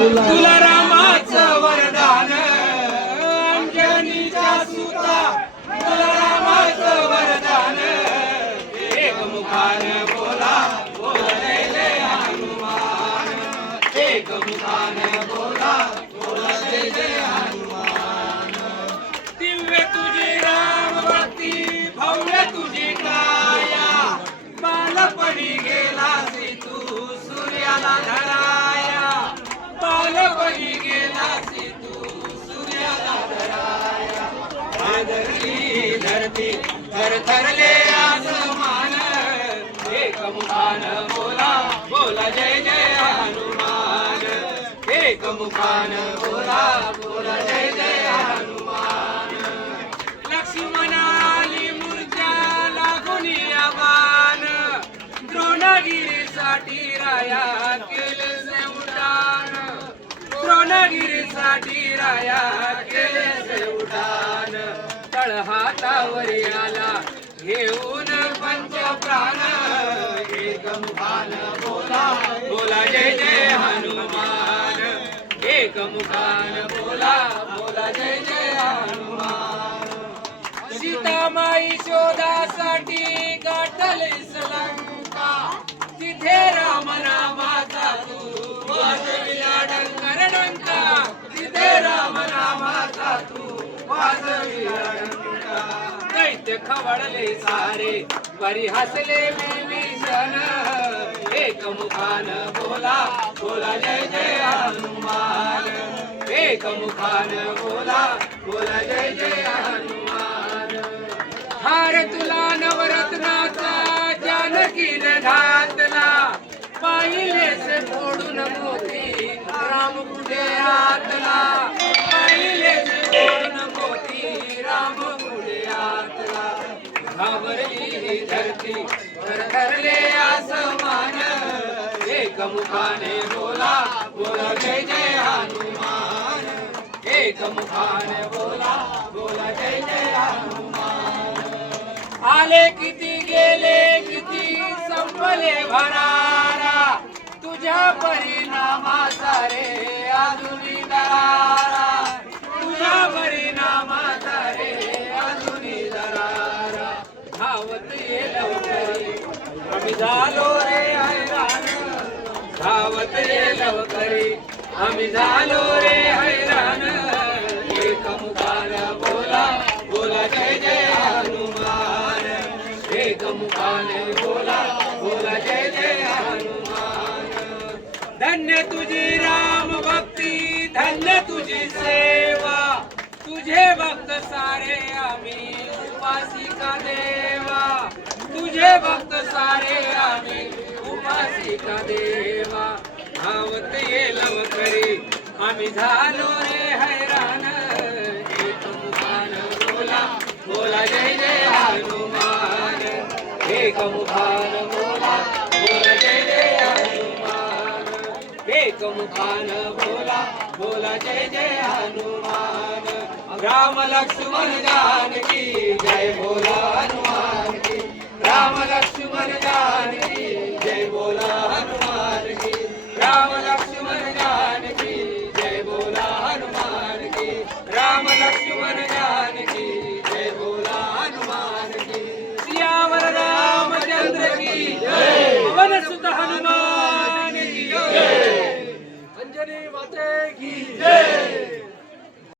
तुला रामाचं वरदान अंजनीच्या सुता तुला रामाचं वरदान एक मुखाने बोला बोला जय जय हनुमान एक मुखाने बोला बोला जय जय हनुमान दिव्य तुझी राम भक्ती भव्य तुझी काया बालपणी गेलासी तू सूर्याला धराया बालपणी गेलासी तू सूर्याला धराया आदरली धरती थरथरले आसमान एक मुखान बोला बोला जय जय हनुमान एक मुखान बोला बोला जय जय हनुमान लक्ष्मणाली मूर्छा लागुनी आबान द्रोणगिरीसाठी राया केले से उड्डाण द्रोणगिरीसाठी राया केले से उड्डाण तळहातावरी आला घेऊन पंच प्राण एक मुखान बोला बोला जय जय हनुमान एक मुखान बोला बोला जय जय हनुमान सीतामाई शोधासाठी गाठले लंका तिथे राम नामाचा तू वाजविला डंकर डंका तिथे राम नामाचा तू वाजविला डंका दैत्य खवळले सारे परी हसले विभीषण एक मुखान बोला बोला जय जय हनुमान एक मुखान बोला बोला जय जय हनुमान हार तुला नवरत्नाचा जानकीन घातला पाहिलेस फोडून मोती राम पुढे हातला पाहिलेस फोडून मोती राम पुढे हातला घाबरली धरती थरथरले आसमान एक मुखाने बोला बोला जय जय हनुमान एक मुखाने बोला बोला जय जय हनुमान आले किती गेले किती संपले भरारा तुझ्या परिणामाचा रे अजूनी दरारा तुझ्या परिणामाचा रे अजूनी दरारा धावत ये लवकरी आम्ही झालो रे हैराण धावत ये लवकरी आम्ही झालो रे हैराण एक मुखान बोला बोला जय जय हनुमान एक मुखाने बोला बोला जय जय हनुमान धन्य तुझी राम भक्ती धन्य तुझी सेवा तुझे भक्त सारे आम्ही उपासिका देवा तुझे भक्त सारे आम्ही उपासिका देवा धावत ये लवकरी आम्ही झालो रे हैराण एक मुखान बोला बोला जय जय हनुमान एक मुखान बोला बोला जय जय हनुमान एक मुखान बोला बोला जय जय हनुमान राम लक्ष्मण जानकी जय बोला हनुमान की राम लक्ष्मण जानकी जय बोला हनुमान की राम लक्ष्मण जानकी जय बोला हनुमान की राम लक्ष्मण जानकी जय बोला हनुमान की सियावर रामचंद्र की जय पवन सुत हनुमान की जय अंजनी माते की जय।